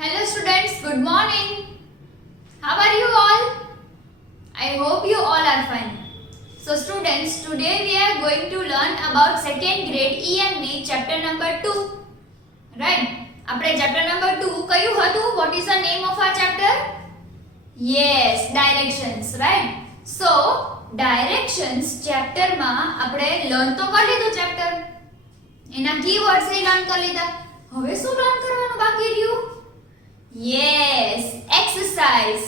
Hello students, good morning. How are you all? I hope you all are fine. So students, today we are going to learn about second grade ENV chapter number 2. Right? આપણે chapter number 2 કયું હતું? What is the name of our chapter? Yes, directions, right? So, directions chapter માં આપણે learn તો કરી લીધું chapter. એના keywords એ learn કરી લીધા. હવે શું learn કરવાનું બાકી રહ્યું? Yes, exercise.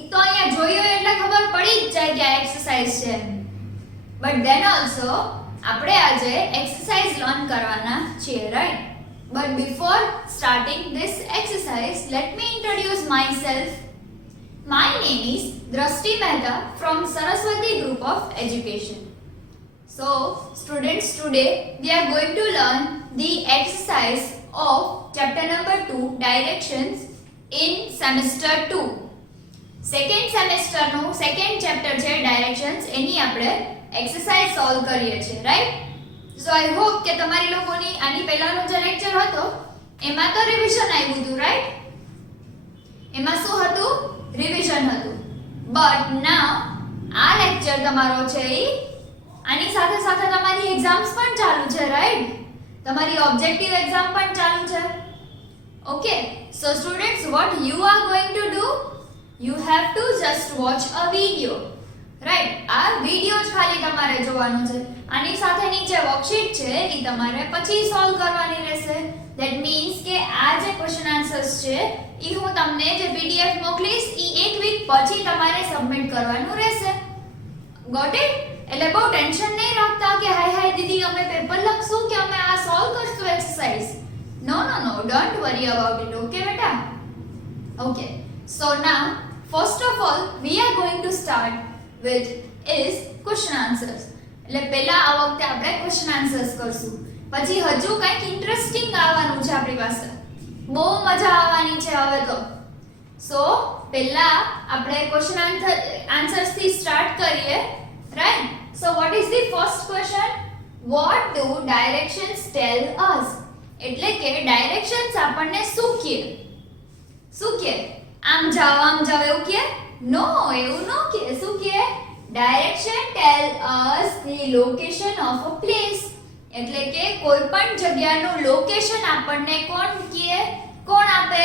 ઈ તો અહીંયા જોયો એટલે ખબર પડી જ જાય કે આ exercise છે. But then also આપણે આજે exercise learn કરવાના છીએ, right? But before starting this exercise, let me introduce myself. My name is Drashti Mehta from Saraswati Group of Education. So, students, today we are going to learn the exercise of chapter number 2, directions in semester 2. Second semester નું second chapter છે directions, એની આપણે exercise solve કરીએ છીએ, right? So I hope કે તમારી લોકોની આની પહેલાનો જે લેક્ચર હતો એમાં તો રિવિઝન આવ્યું હતું, right? એમાં શું હતું? રિવિઝન હતું. But now આ લેક્ચર તમારો છે ઈ આની સાથે સાથે તમારી એક્ઝામ્સ પણ ચાલુ છે, right? તમારી ઓબ્જેક્ટિવ એક્ઝામ પણ ચાલુ છે. Okay, so students, what you are going to do? You have to just watch a video, right? આ વિડિયો જ ખાલી તમારે જોવાનું છે. આની સાથેની જે વર્કશીટ છે ઈ તમારે પછી સોલ્વ કરવાની રહેશે. That means કે આ જે ક્વેશ્ચન આન્સર્સ છે ઈ હું તમને જે PDF મોકલીશ ઈ એક વીક પછી તમારે સબમિટ કરવાનું રહેશે. Got it? એટલે બહુ ટેન્શન નહીં રાખતા કે હાય હાય દીદી અમે પેપર લખશું કે અમે આ સોલ્વ કરશું exercise. No, don't worry about it. Okay, beta? Okay. So now, first of all, we are going to start with is question answers. એટલે પહેલા આ વખતે આપણે question answers કરશું. પછી હજુ કંઈક ઇન્ટરેસ્ટિંગ આવવાનું છે આપણી પાસે. બહુ મજા આવવાની છે હવે તો. So, પહેલા આપણે question answers થી સ્ટાર્ટ કરીએ. Right? So, what is the first question? What do directions tell us? એટલે કે ડાયરેક્શન્સ આપણને શું કહે? શું કહે? આમ જાવ એવું કહે? નો, એવું ન કહે. શું કહે? Direction tell us the location of a place. એટલે કે કોઈ પણ જગ્યાનું લોકેશન આપણને કોણ કહે? કોણ આપે?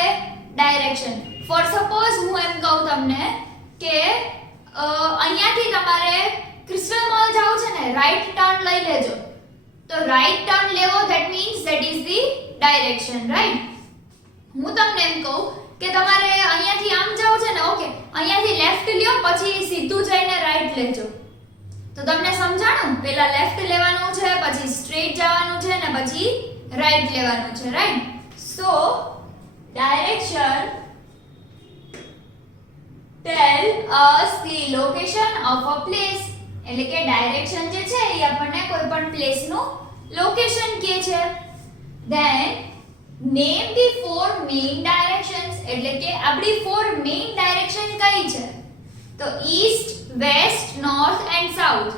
ડાયરેક્શન. ફોર સપોઝ હું એમ કહું તમને કે અહીંયાથી તમારે ક્રિસ્ટલ મોલ જાવું છે ને, રાઈટ ટર્ન લઈ લેજો. તો રાઈટ ટર્ન લેવો, that means that is the direction, right? હું તમને એમ કહું કે તમારે અહીંયાથી આમ જાવ છે ને, ઓકે, અહીંયાથી લેફ્ટ લ્યો પછી સીધું જઈને રાઈટ લેજો. તો તમને સમજાણું? પહેલા લેફ્ટ લેવાનું છે, પછી સ્ટ્રેટ જવાનું છે ને પછી રાઈટ લેવાનું છે, right? So direction tell us the location of a place. એટલે કે ડાયરેક્શન જે છે એ આપણને કોઈ પણ પ્લેસનું લોકેશન કહે છે. Then name the four main directions. એટલે કે આપણી four main direction કઈ છે? તો east, west, north and south.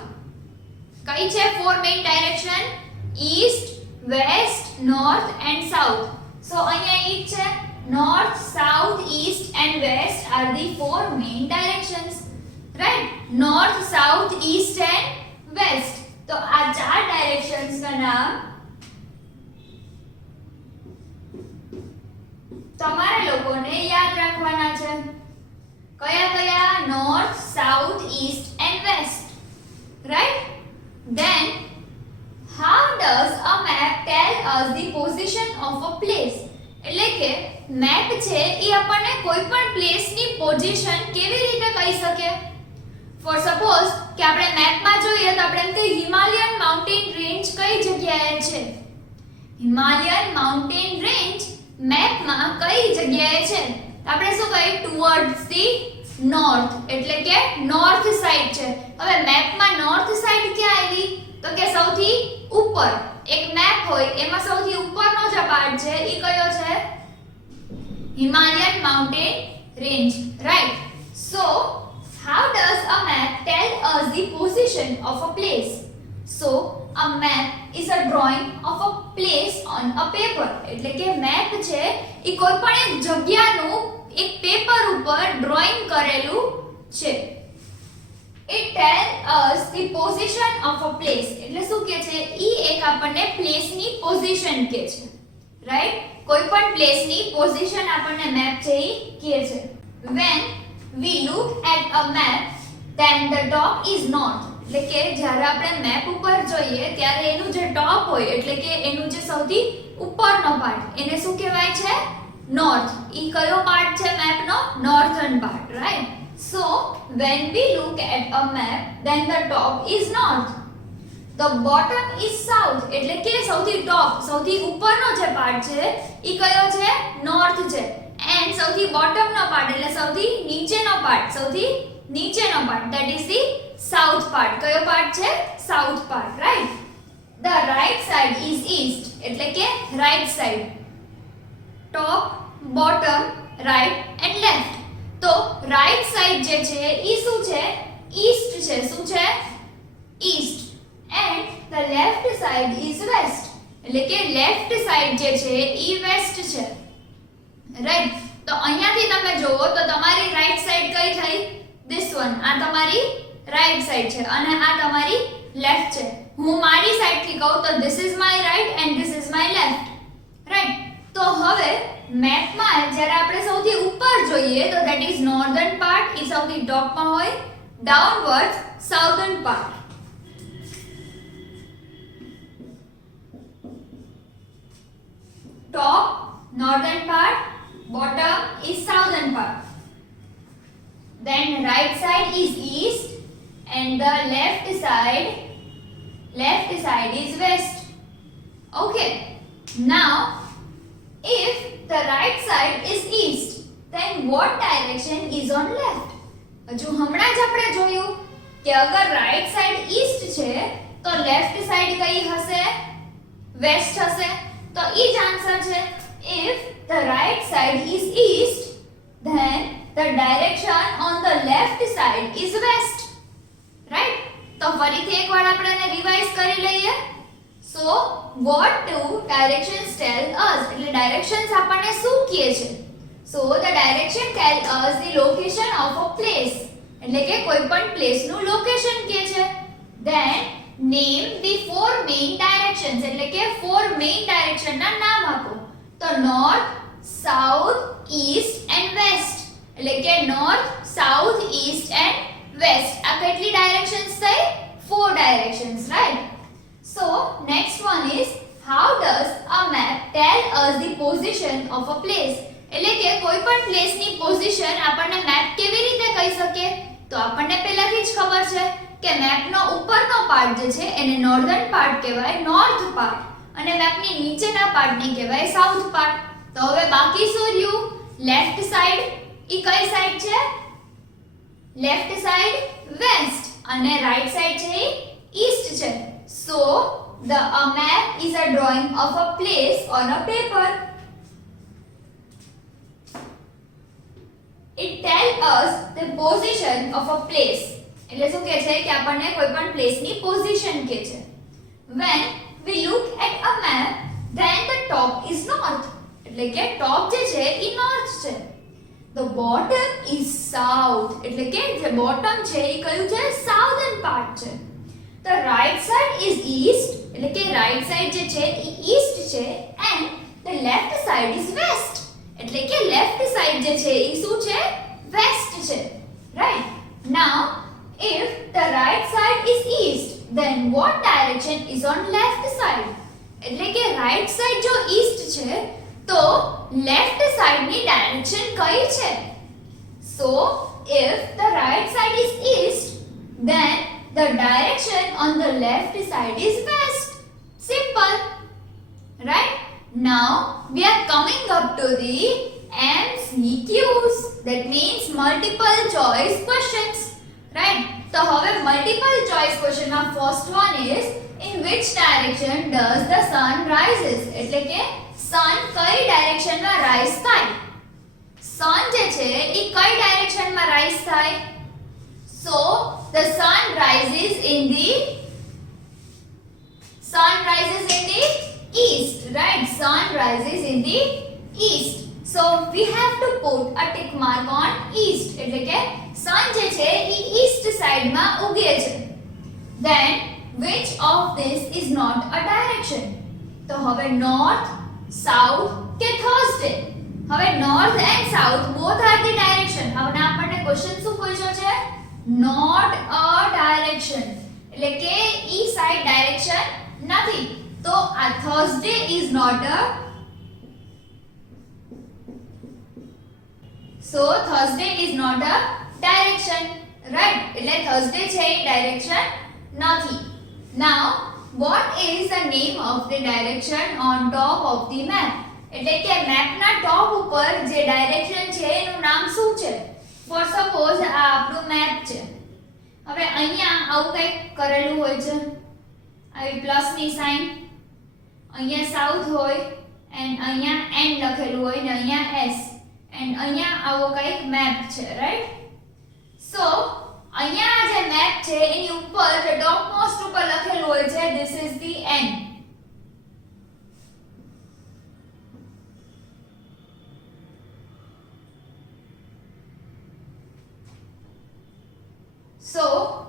કઈ છે four main direction? east, west, north and south. So અહીંયા ઈ છે north, south, east and west are the four main directions. Right? North, south, east and west. तो આ ચાર डायरेक्शंस का नाम તમારે લોકોને યાદ રાખવાના છે. કયા કયા? North, south, east and west. Right? Then how does a map tell us the position of a place? એટલે કે મેપ છે એ આપણને કોઈ પણ પ્લેસની પોઝિશન કેવી રીતે કહી શકે? ફોર સપોઝ કે આપણે મેપમાં જોઈએ તો આપણે એમ કે હિમાલયન માઉન્ટેન રેન્જ કઈ જગ્યાએ છે? હિમાલયન માઉન્ટેન રેન્જ મેપમાં કઈ જગ્યાએ છે? તો આપણે શું કહીએ? Towards the north. એટલે કે નોર્થ સાઈડ છે. હવે મેપમાં નોર્થ સાઈડ ક્યાં આવી? તો કે સૌથી ઉપર. એક મેપ હોય એમાં સૌથી ઉપરનો જે પાર્ટ છે એ કયો છે? Himalayan mountain range, right? So how does a map tell us the position of a place? So a map is a drawing of a place on a paper. એટલે કે મેપ છે એ કોઈ પણ એક જગ્યાનું એક પેપર ઉપર ડ્રોઈંગ કરેલું છે. It tells us the position of a place. એટલે શું કહે છે? ઈ એક આપણને પ્લેસ ની પોઝિશન કહે છે. રાઈટ? કોઈ પણ પ્લેસ ની પોઝિશન આપણને મેપ છે ઈ કહે છે. When we look at a map, then the top is north. એટલે કે જ્યારે આપણે મેપ ઉપર જોઈએ ત્યારે એનું જે ટોપ હોય એટલે કે એનું જે સૌથી ઉપરનો પાર્ટ એને શું કહેવાય છે? નોર્થ. ઈ કયો પાર્ટ છે મેપનો? Northern part, right? So when we look at a map, then the top is north. The bottom is south. એટલે કે સૌથી ટોપ, સૌથી ઉપરનો જે પાર્ટ છે ઈ કયો છે? નોર્થ છે. And સૌથી બોટમનો પાર્ટ એટલે સૌથી નીચેનો પાર્ટ, સૌથી નીચેનો part, that is the south part. કયો પાર્ટ છે? south part, right? The right side is east. એટલે કે right side. Top, bottom, right and left. તો right side જે છે ઈ શું છે? east છે. શું છે? east. And the left side is west. એટલે કે left side જે છે ઈ west છે. રાઈટ? તો અહીંયાથી તમે જોવો તો તમારી રાઈટ સાઈડ કઈ થઈ? this one. આ તમારી રાઈટ સાઈડ છે અને આ તમારી લેફ્ટ છે. હું મારી સાઈડથી કહું તો this is my right and this is my left. Right? તો હવે મેપમાં જ્યારે આપણે સૌથી ઉપર જોઈએ તો that is northern part, ઈ સૌથી ટોપમાં હોય. downwards southern part. top northern part, bottom is southern part. Then right side is east and the left side is west. Okay. Now if the right side is east, then what direction is on left? હજુ હમણાં જ આપણે જોયું કે અગર right side East છે તો left side કઈ હશે? વેસ્ટ હશે. તો ઈ જ આન્સર છે. If the right side is east, then the direction on the left side is west. Right? તો ફરીથી એકવાર આપણે એને રિવાઇઝ કરી લઈએ. So what do directions tell us? એટલે directions આપણને શું કહે છે? So the direction tell us the location of a place. એટલે કે કોઈ પણ પ્લેસ નું લોકેશન કહે છે. Then name the four main directions. એટલે કે four main direction ના નામ આપો. તો north, south, east and west. એટલે કે north, south, east and west. આ કેટલી directions થઈ? Four directions, right? So next one is how does a map tell us the position of a place? એટલે કે કોઈ પણ પ્લેસ ની પોઝિશન આપણને મેપ કેવી રીતે કહી શકે? તો આપણને પહેલાથી જ ખબર છે કે મેપનો ઉપરનો પાર્ટ જે છે એને નોર્ધર્ન પાર્ટ કહેવાય, નોર્થ પાર્ટ, અને મેપની નીચેના પાર્ટને કહેવાય સાઉથ પાર્ટ. તો હવે બાકી શું રહ્યું? Left side. ઈ કઈ સાઈડ છે? લેફ્ટ સાઈડ વેસ્ટ અને રાઈટ સાઈડ છે ઈ ઈસ્ટ છે. So a map is a drawing of a place on a paper. It tells us the position of a place. એટલે શું કહે છે કે આપણને કોઈ પણ પ્લેસ ની પોઝિશન કહે છે. When we look at a map, then the top is north. એટલે કે ટોપ જે છે ઈ નોર્થ છે. The bottom is south. એટલે કે જે બોટમ છે ઈ કયું છે? સાઉથર્ન પાર્ટ છે. The right side is east. એટલે કે રાઈટ સાઈડ જે છે ઈ ઈસ્ટ છે. And the left side is west. એટલે કે લેફ્ટ સાઈડ જે છે ઈ શું છે? વેસ્ટ છે. Right? Now if the right side is east, then what direction is on left side? એટલે કે રાઈટ સાઈડ જો ઈસ્ટ છે તો લેફ્ટ સાઈડ ની ડાયરેક્શન કઈ છે? So if the right side is east, then the direction on the left side is west. Simple. Right? Now we are coming up to the MCQs. That means multiple choice questions. Right? So હવે multiple choice question માં first one is in which direction does the sun rises? એટલે કે sun કઈ direction માં rise થાય? sun જે છે એ કઈ ડાયરેક્શન માં રાઈઝ થાય? So the sun rises in the east, right? Sun rises in the east. So we have to put a tick mark on east. એટલે કે sun જે છે એ east side માં ઉગે છે. Then which of this is not a direction? તો હવે north, south કે Thursday? હવે north and south both are the direction. હવે આપણને ક્વેશ્ચન શું પૂછ્યો છે? Not a direction. એટલે કે ઈ સાઈડ ડાયરેક્શન નથી. તો આ Thursday is not a So Thursday is not a direction, right? એટલે Thursday છે એ direction નથી. Now what is the name of the direction on top of the map? એટલે કે મેપ ના ટોપ ઉપર જે ડાયરેક્શન છે એનું નામ શું છે? ફોર સપોઝ આ આપણું મેપ છે. હવે અહીંયા આવું કંઈક કરેલું હોય છે, આવી પ્લસ ની સાઈન, અહીંયા સાઉથ હોય એન્ડ અહીંયા એન્ડ લખેલું હોય ને અહીંયા એસ એન્ડ અહીંયા આવો કંઈક મેપ છે, રાઈટ? સો અહીંયા જે મેપ છે એની ઉપર જે ટોપ મોસ્ટ ઉપર લખેલું હોય છે this is the end. So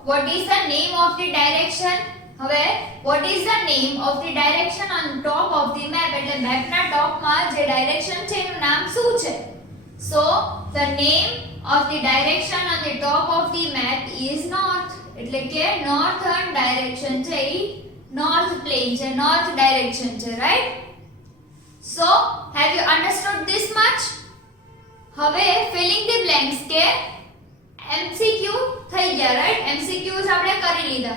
what is the name of the direction? હવે what is the name of the direction on top of the map? એટલે મેપ ના ટોપ માં જે ડાયરેક્શન છે એનું નામ શું છે? So the name of the direction on the top of the map is north. એટલે કે northern direction છે એ north plane છે, north direction છે, right? So have you understood this much? હવે filling the blanks કે MCQ થઈ ગયા, right? MCQs આપણે કરી લીધા.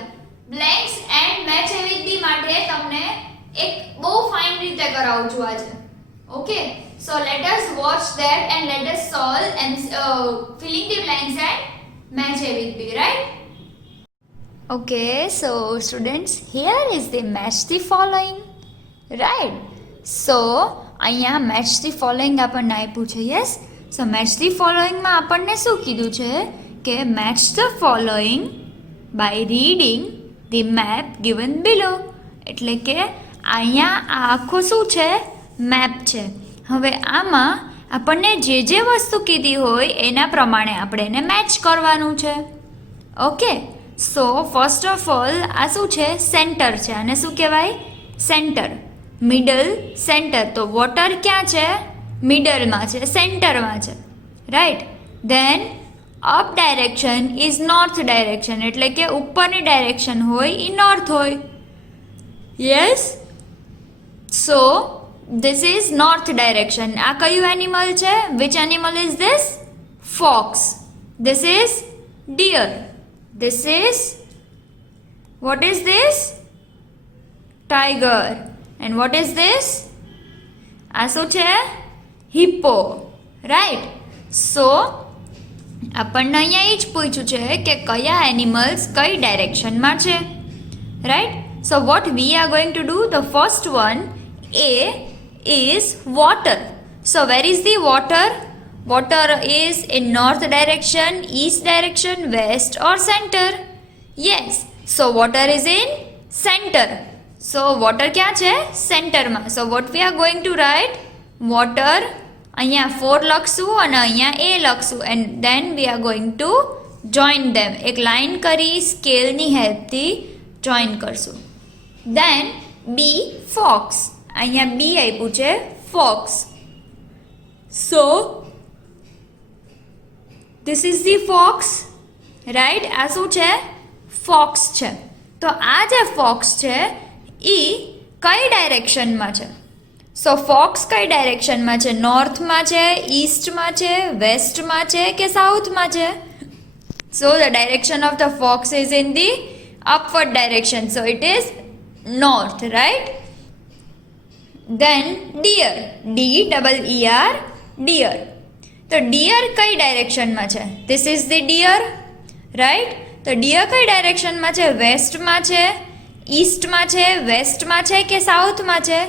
Blanks and match with B માટે તમને એક બહુ ફાઇન રીતે કરાવું છું આજે. Okay, so let us watch that and let us solve filling the blanks and match with B, right? Okay, so students here is the match the following, right? So અહીંયા match the following આપણને આપ્યું છે, yes? So match the ફોલોઈંગમાં આપણને શું કીધું છે કે match the following by reading the map given below. એટલે કે અહીંયા આ આખો શું છે? મેપ છે. હવે આમાં આપણને જે જે વસ્તુ કીધી હોય એના પ્રમાણે આપણે એને મેચ કરવાનું છે. Okay, so first of all આ શું છે? સેન્ટર છે. આને શું કહેવાય? સેન્ટર. Middle, centre. તો વોટર ક્યાં છે? મિડલમાં છે, સેન્ટરમાં છે, right? Then up direction is north direction. એટલે કે ઉપરની ડાયરેક્શન હોય એ નોર્થ હોય, yes? So this is north direction. આ કયું એનિમલ છે? Which animal is this? Fox. This is deer. This is what is this? Tiger. And what is this? આ શું છે? Hippo, right? સો આપણને અહીંયા એ જ પૂછ્યું છે કે કયા એનિમલ્સ કઈ ડાયરેક્શનમાં છે, right? So what we are going to do? The first one A is water. So where is the water? Water is in north direction, east direction, west or centre? Yes. So water is in centre. So water ક્યાં છે? સેન્ટરમાં. So what we are going to right? Water, અહીંયા 4 લખશું અને અહીંયા A લખશું and then we are going to join them. એક line કરી સ્કેલની હેલ્પથી જોઈન કરશું. Then B fox. અહીંયા બી આપ્યું છે fox. So this is the fox, right? આ શું છે? ફોક્સ છે. તો આ જે ફોક્સ છે એ કઈ ડાયરેક્શનમાં છે? સો ફોક્સ કઈ ડાયરેક્શનમાં છે? નોર્થમાં છે, ઈસ્ટમાં છે, વેસ્ટમાં છે કે સાઉથમાં છે? So the direction of the fox is in the upward direction. So it is north, right? Then deer, D-E-E-R, deer. તો deer કઈ ડાયરેક્શનમાં છે? This is the deer, right? તો deer કઈ ડાયરેક્શનમાં છે? વેસ્ટમાં છે, ઈસ્ટમાં છે, વેસ્ટમાં છે કે સાઉથમાં છે?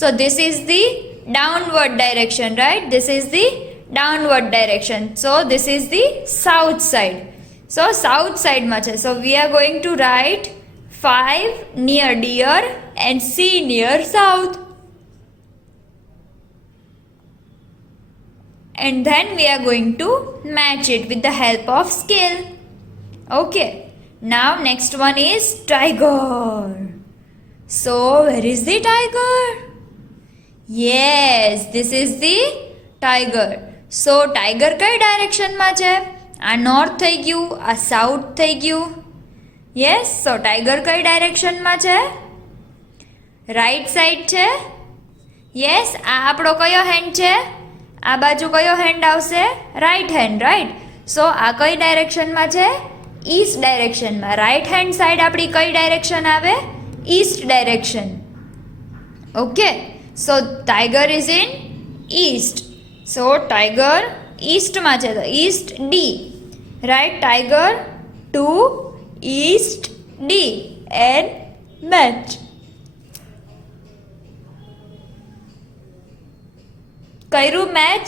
So this is the downward direction, right? This is the downward direction. So this is the south side. So south side માં છે. So we are going to write 5 near deer and C near south. and then we are going to match it with the help of scale. Okay, now next one is tiger. So where is the tiger? Yes, this is the tiger. So tiger કઈ ડાયરેક્શનમાં છે? આ north થઈ ગયું, આ south થઈ ગયું. Yes, સો tiger કઈ ડાયરેક્શનમાં છે? રાઈટ સાઈડ છે. યસ, આ આપણો કયો હેન્ડ છે? આ બાજુ કયો હેન્ડ આવશે? Right hand, right. સો આ કઈ ડાયરેક્શનમાં છે? ઈસ્ટ ડાયરેક્શનમાં. રાઈટ હેન્ડ સાઈડ આપણી કઈ ડાયરેક્શન આવે? East direction. Okay, so tiger is in east. So tiger ઈસ્ટમાં છે તો east D, right. Tiger to east D and match. કર્યું મેચ.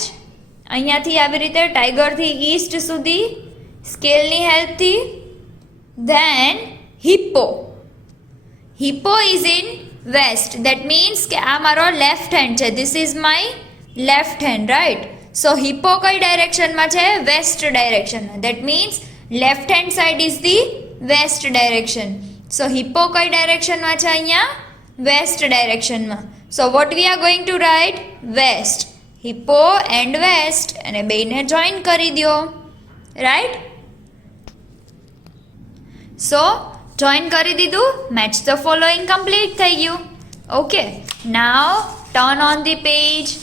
અહીંયાથી આવી રીતે ટાઈગરથી ઈસ્ટ સુધી સ્કેલની હેલ્પથી. Then hippo. Hippo is in west. That means કે આ મારો લેફ્ટ હેન્ડ છે. This is my left hand, right. So hippo કઈ ડાયરેક્શનમાં છે? વેસ્ટ ડાયરેક્શનમાં. That means left hand side is the west direction. So hippo કઈ ડાયરેક્શનમાં છે? અહીંયા વેસ્ટ ડાયરેક્શનમાં. So what we are going to right? West. Hippo and west, અને બેને જોઈન કરી દો, રાઈટ. સો જોઈન કરી દીધું. મેચ ધ ફોલોઈંગ કમ્પ્લીટ થઈ ગયું. Okay, now turn on the page.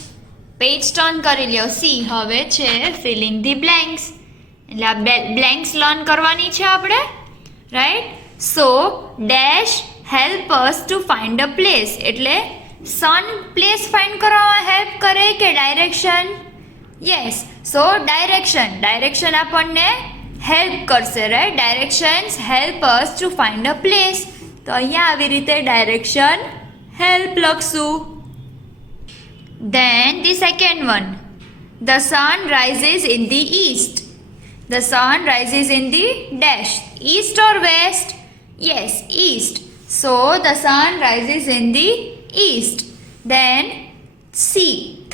Page turn કરી લ્યો. સી, હવે છે ફિલિંગ ધી બ્લેન્ક્સ. એટલે આ બ્લેન્ક્સ લર્ન કરવાની છે આપણે, right. So dash help us to find a place. એટલે સન પ્લેસ ફાઇન્ડ કરવામાં હેલ્પ કરે કે ડાયરેક્શન? યસ, સો ડાયરેક્શન. ડાયરેક્શન આપણને હેલ્પ કરશે, right. Directions help us to find a place. તો અહીંયા આવી રીતે ડાયરેક્શન હેલ્પ લખશું. Then the second one, the sun rises in the east. The sun rises in the dash. East or west? Yes, east. So the sun rises in the east. Then C,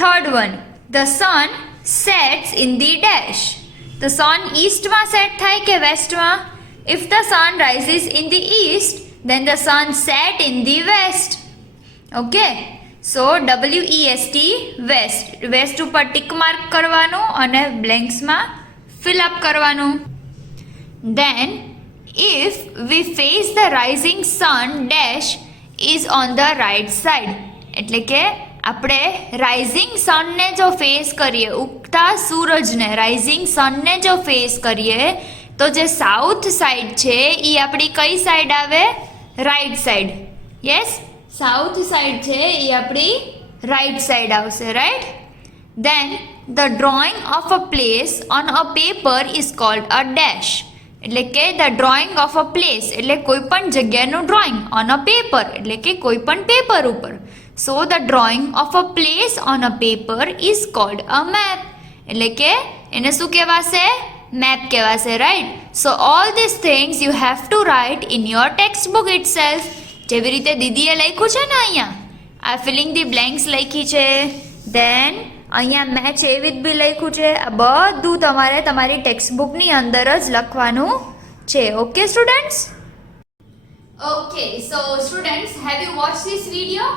third one, the sun sets in the dash. The sun east ma set થાય કે west ma? If the sun rises in the east, then the sun set in the west. Okay. So WEST, west. West ઉપર tick mark કરવાનું અને બ્લેન્ક્સમાં fill up કરવાનું. Then if we face the rising sun dash is on the right side. એટલે કે આપણે rising સનને જો face કરીએ, ઉગતા સૂરજને, રાઇઝિંગ સનને જો ફેસ કરીએ, તો જે સાઉથ સાઇડ છે એ આપણી કઈ સાઈડ આવે? Right side. Yes, south side છે એ આપણી રાઈટ સાઈડ આવશે, right. Then the drawing of a place on a paper is called a dash. એટલે કે the drawing of a place એટલે કોઈ પણ જગ્યાનું ડ્રોઈંગ. ઓન અ પેપર એટલે કે કોઈ પણ પેપર ઉપર. So the drawing of a place on a paper is called a map. એટલે કે એને શું કહેવાશે? મેપ કહેવાશે, right. So all this things you have to write in your textbook itself. જેવી રીતે દીદીએ લખ્યું છે ને, અહીંયા આ ફિલિંગ ધી બ્લેન્ક્સ લખી છે. દેન અહીંયા મેચ એવી બી લખ્યું છે. આ બધું તમારે તમારી ટેક્સ્ટ બુકની અંદર જ લખવાનું છે. Okay students? Okay, so students, have you watch this video?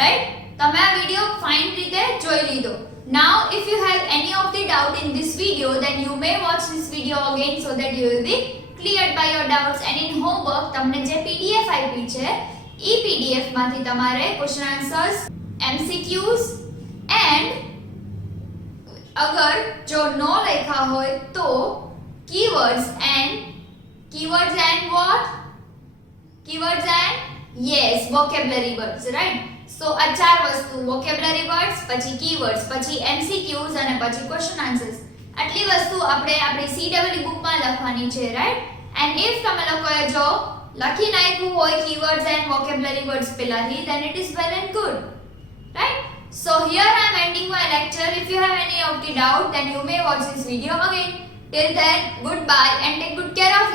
Right, તમે આ વિડીયો ફાઇન રીતે જોઈ લીધો. Now if you have any of the doubt in this video, then you may watch this video again so that you will be cleared by your doubts. And in homework તમને જે PDF આપી છે એ PDF માંથી તમારે question answers, MCQs and અગર જો નો લખ્યા હોય તો keywords and what? Keywords and yes, vocabulary words, right? So આ ચાર વસ્તુ, vocabulary words, પછી keywords, પછી MCQs અને પછી question answers. આટલી વસ્તુ આપણે આપણી CW બુકમાં લખવાની છે, રાઈટ. એન્ડ ઇફ તમે લોકોએ જો લખી નાખ્યું હોય કીવર્ડ્સ એન્ડ વોકેબ્યુલરી વર્ડ્સ પહેલાથી, then it is well and good, right? So here I am ending my lecture. If you have any of the doubt, then you may watch this video again. Till then, goodbye and take good care of